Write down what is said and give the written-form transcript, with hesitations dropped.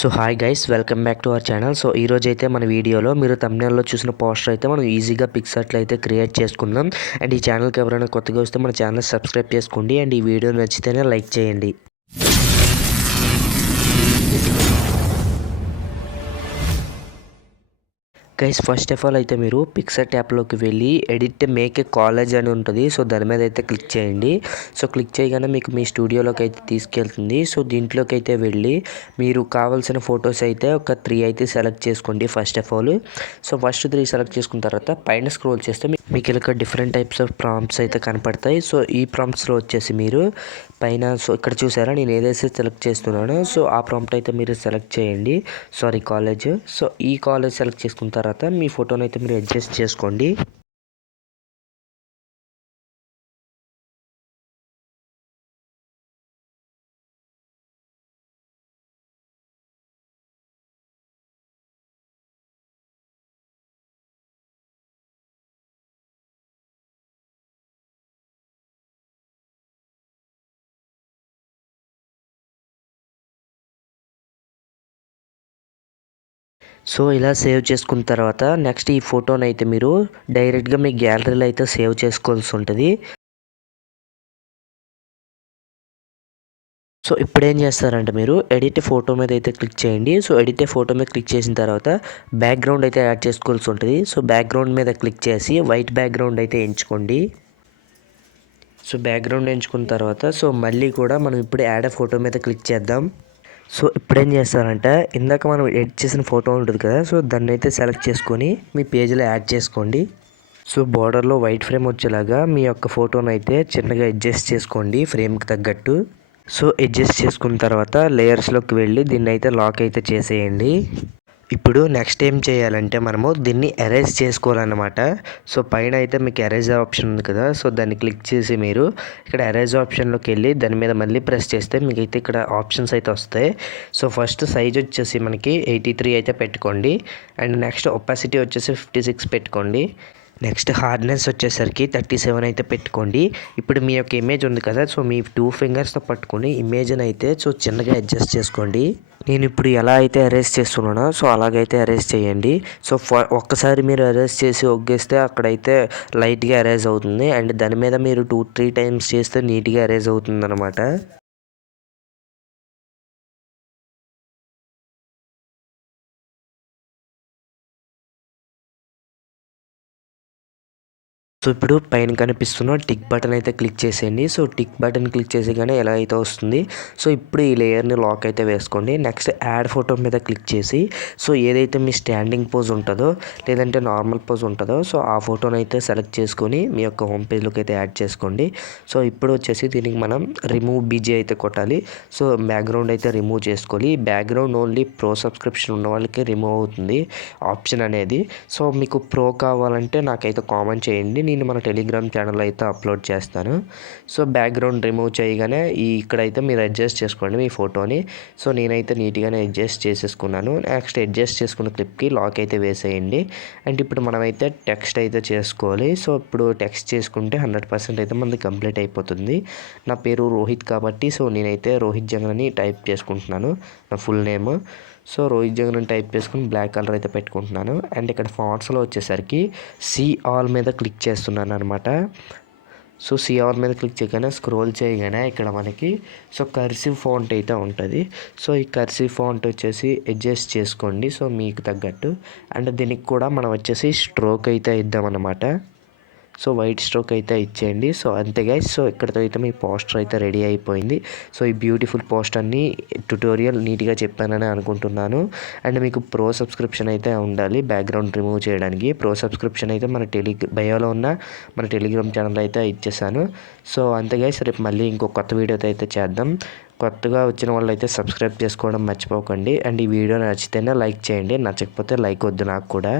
So hi guys, welcome back to our channel. So ఈ రోజు అయితే మన వీడియోలో మీరు thumbnail లో చూసిన పోస్టర్ అయితే మనం ఈజీగా పిక్సార్ట్లో అయితే క్రియేట్ చేసుకుందాం. అండ్ ఈ ఛానల్కి ఎవరైనా కొత్తగా వస్తే మన ఛానల్ సబ్స్క్రైబ్ చేసుకోండి. అండ్ ఈ వీడియో నచ్చితేనే లైక్ చేయండి. గైస్, ఫస్ట్ ఆఫ్ ఆల్ అయితే మీరు పిక్సార్ట్ యాప్లోకి వెళ్ళి ఎడిట్ మేక్ ఏ కాలేజ్ అని ఉంటుంది. సో దాని మీద అయితే క్లిక్ చేయండి. సో క్లిక్ చేయగానే మీకు మీ స్టూడియోలోకి అయితే తీసుకెళ్తుంది. సో దీంట్లోకి అయితే వెళ్ళి మీరు కావాల్సిన ఫొటోస్ అయితే ఒక 3 అయితే సెలెక్ట్ చేసుకోండి first of all. So first 3 select చేసుకున్న తర్వాత పైన స్క్రోల్ చేస్తే మీకు ఇలా డిఫరెంట్ టైప్స్ ఆఫ్ ప్రాంప్ట్స్ అయితే కనపడతాయి. సో ఈ ప్రాంప్ట్స్లో వచ్చేసి మీరు పైన సో ఇక్కడ చూసారా, నేను ఏదైతే సెలెక్ట్ చేస్తున్నానో సో ఆ ప్రాంప్ట్ అయితే మీరు సెలెక్ట్ చేయండి. కాలేజ్. సో ఈ కాలేజ్ సెలెక్ట్ చేసుకున్న తర్వాత మీ ఫోటోని అయితే మీరు అడ్జస్ట్ చేసుకోండి. సో ఇలా సేవ్ చేసుకున్న తర్వాత నెక్స్ట్ ఈ ఫోటోని అయితే మీరు డైరెక్ట్గా మీ గ్యాలరీలో అయితే సేవ్ చేసుకోవాల్సి ఉంటుంది. సో ఇప్పుడు ఏం చేస్తారంటే మీరు ఎడిట్ ఫోటో మీద అయితే క్లిక్ చేయండి. సో ఎడిట్ ఫోటో మీద క్లిక్ చేసిన తర్వాత బ్యాక్గ్రౌండ్ అయితే యాడ్ చేసుకోవాల్సి ఉంటుంది. సో బ్యాక్గ్రౌండ్ మీద క్లిక్ చేసి వైట్ బ్యాక్గ్రౌండ్ అయితే ఎంచుకోండి. సో బ్యాక్గ్రౌండ్ ఎంచుకున్న తర్వాత సో మళ్ళీ కూడా మనం ఇప్పుడు యాడ్ ఫోటో మీద క్లిక్ చేద్దాం. సో ఇప్పుడేం చేస్తారంటే ఇందాక మనం ఎడిట్ చేసిన ఫోటో ఉంటుంది కదా, సో దాన్ని అయితే సెలెక్ట్ చేసుకొని మీ పేజ్లో యాడ్ చేసుకోండి. సో బార్డర్లో వైట్ ఫ్రేమ్ వచ్చేలాగా మీ యొక్క ఫోటోను అయితే చిన్నగా అడ్జస్ట్ చేసుకోండి ఫ్రేమ్కి తగ్గట్టు. సో అడ్జస్ట్ చేసుకున్న తర్వాత లేయర్స్లోకి వెళ్ళి దీన్ని అయితే లాక్ అయితే చేసేయండి. ఇప్పుడు నెక్స్ట్ ఏం చేయాలంటే మనము దీన్ని ఎరేజ్ చేసుకోవాలన్నమాట. సో పైన అయితే మీకు ఎరేజ్ ఆప్షన్ ఉంది కదా, సో దాన్ని క్లిక్ చేసి మీరు ఇక్కడ ఎరేజ్ ఆప్షన్లోకి వెళ్ళి దాని మీద మళ్ళీ ప్రెస్ చేస్తే మీకు అయితే ఇక్కడ ఆప్షన్స్ అయితే వస్తాయి. సో ఫస్ట్ సైజ్ వచ్చేసి మనకి 83 అయితే పెట్టుకోండి. అండ్ నెక్స్ట్ ఒపాసిటీ వచ్చేసి 56 పెట్టుకోండి. నెక్స్ట్ హార్డ్నెస్ వచ్చేసరికి 37 అయితే పెట్టుకోండి. ఇప్పుడు మీ యొక్క ఇమేజ్ ఉంది కదా, సో మీ 2 ఫింగర్స్తో పట్టుకొని ఇమేజ్ని అయితే సో చిన్నగా అడ్జస్ట్ చేసుకోండి. నేను ఇప్పుడు ఎలా అయితే అరేంజ్ చేస్తున్నానో సో అలాగైతే అరేంజ్ చేయండి. సో ఒక్కసారి మీరు అరేంజ్ చేసి ఒగ్గేస్తే అక్కడైతే లైట్గా అరేంజ్ అవుతుంది. అండ్ దాని మీద మీరు 2-3 టైమ్స్ చేస్తే నీట్గా అరేంజ్ అవుతుంది అనమాట. సో ఇప్పుడు పైన కనిపిస్తున్న టిక్ బటన్ అయితే క్లిక్ చేసేయండి. సో టిక్ బటన్ క్లిక్ చేసేగానే ఎలా అయితే వస్తుంది. సో ఇప్పుడు ఈ లేయర్ని లాక్ అయితే వేసుకోండి. నెక్స్ట్ యాడ్ ఫోటో మీద క్లిక్ చేసి సో ఏదైతే మీ స్టాండింగ్ పోజ్ ఉంటుందో లేదంటే నార్మల్ పోజ్ ఉంటుందో సో ఆ ఫోటోని అయితే సెలెక్ట్ చేసుకొని మీ యొక్క హోమ్ పేజ్లోకి అయితే యాడ్ చేసుకోండి. సో ఇప్పుడు వచ్చేసి దీనికి మనం రిమూవ్ బీజీ అయితే కొట్టాలి. సో బ్యాక్గ్రౌండ్ అయితే రిమూవ్ చేసుకోవాలి. బ్యాక్గ్రౌండ్ ఓన్లీ ప్రో సబ్స్క్రిప్షన్ ఉన్న వాళ్ళకి రిమూవ్ అవుతుంది ఆప్షన్ అనేది. సో మీకు ప్రో కావాలంటే నాకైతే కామెంట్ చేయండి, నేను మన టెలిగ్రామ్ ఛానల్ అయితే అప్లోడ్ చేస్తాను. సో బ్యాక్గ్రౌండ్ రిమూవ్ చేయగానే ఇక్కడైతే మీరు అడ్జస్ట్ చేసుకోండి మీ ఫోటోని. సో నేనైతే నీట్గానే అడ్జస్ట్ చేసేసుకున్నాను. నెక్స్ట్ అడ్జస్ట్ చేసుకున్న క్లిప్కి లాక్ అయితే వేసేయండి. అండ్ ఇప్పుడు మనమైతే టెక్స్ట్ అయితే చేసుకోవాలి. సో ఇప్పుడు టెక్స్ట్ చేసుకుంటే 100% అయితే మనది కంప్లీట్ అయిపోతుంది. నా పేరు రోహిత్ కాబట్టి సో నేనైతే రోహిత్ జగన్ అని టైప్ చేసుకుంటున్నాను నా full name. So Rohit Jagan type చేసుకుని బ్లాక్ కలర్ అయితే పెట్టుకుంటున్నాను. అండ్ ఇక్కడ ఫాంట్స్లో వచ్చేసరికి సి ఆల్ మీద క్లిక్ చేస్తున్నాను అనమాట. సో సి ఆల్ మీద క్లిక్ చేయగానే స్క్రోల్ చేయగానే ఇక్కడ మనకి సో కర్సివ్ ఫాంట్ అయితే ఉంటుంది. సో ఈ కర్సివ్ ఫాంట్ వచ్చేసి అడ్జస్ట్ చేసుకోండి సో మీకు తగ్గట్టు. అండ్ దీనికి కూడా మనం వచ్చేసి స్ట్రోక్ అయితే ఇద్దామన్నమాట. సో వైట్ స్ట్రోక్ అయితే ఇచ్చేయండి. సో అంతే గైస్, సో ఇక్కడితో అయితే మీ పోస్టర్ అయితే రెడీ అయిపోయింది. సో ఈ బ్యూటిఫుల్ పోస్టర్ని ట్యుటోరియల్ నీట్గా చెప్పానని అనుకుంటున్నాను. అండ్ మీకు ప్రో సబ్స్క్రిప్షన్ అయితే ఉండాలి బ్యాక్గ్రౌండ్ రిమూవ్ చేయడానికి. ప్రో సబ్స్క్రిప్షన్ అయితే మన బయోలో ఉన్న మన టెలిగ్రామ్ ఛానల్ అయితే ఇచ్చేసాను. సో అంతే గైస్, రేపు మళ్ళీ ఇంకో కొత్త వీడియోతో అయితే చేద్దాం. కొత్తగా వచ్చిన వాళ్ళు అయితే సబ్స్క్రైబ్ చేసుకోవడం మర్చిపోకండి. అండ్ ఈ వీడియో నచ్చితేనే లైక్ చేయండి, నచ్చకపోతే లైక్ వద్దు నాకు కూడా.